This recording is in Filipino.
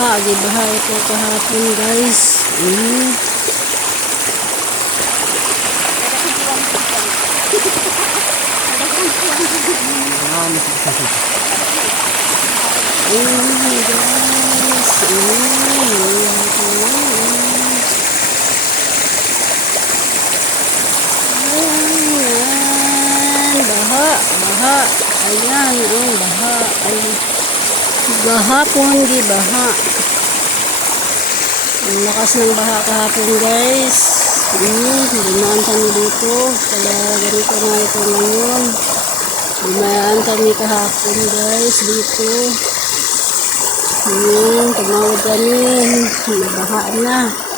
gibaha ito kahapon guys. Baha. Ayan, baha. Gahapon, gibaha. Ang lakas ng baha kahapon guys. Dumaan kami dito. Kaya ganito na ito ngayon. Dumaan kami kahapon guys dito. Tumawag kami. Nabaha na.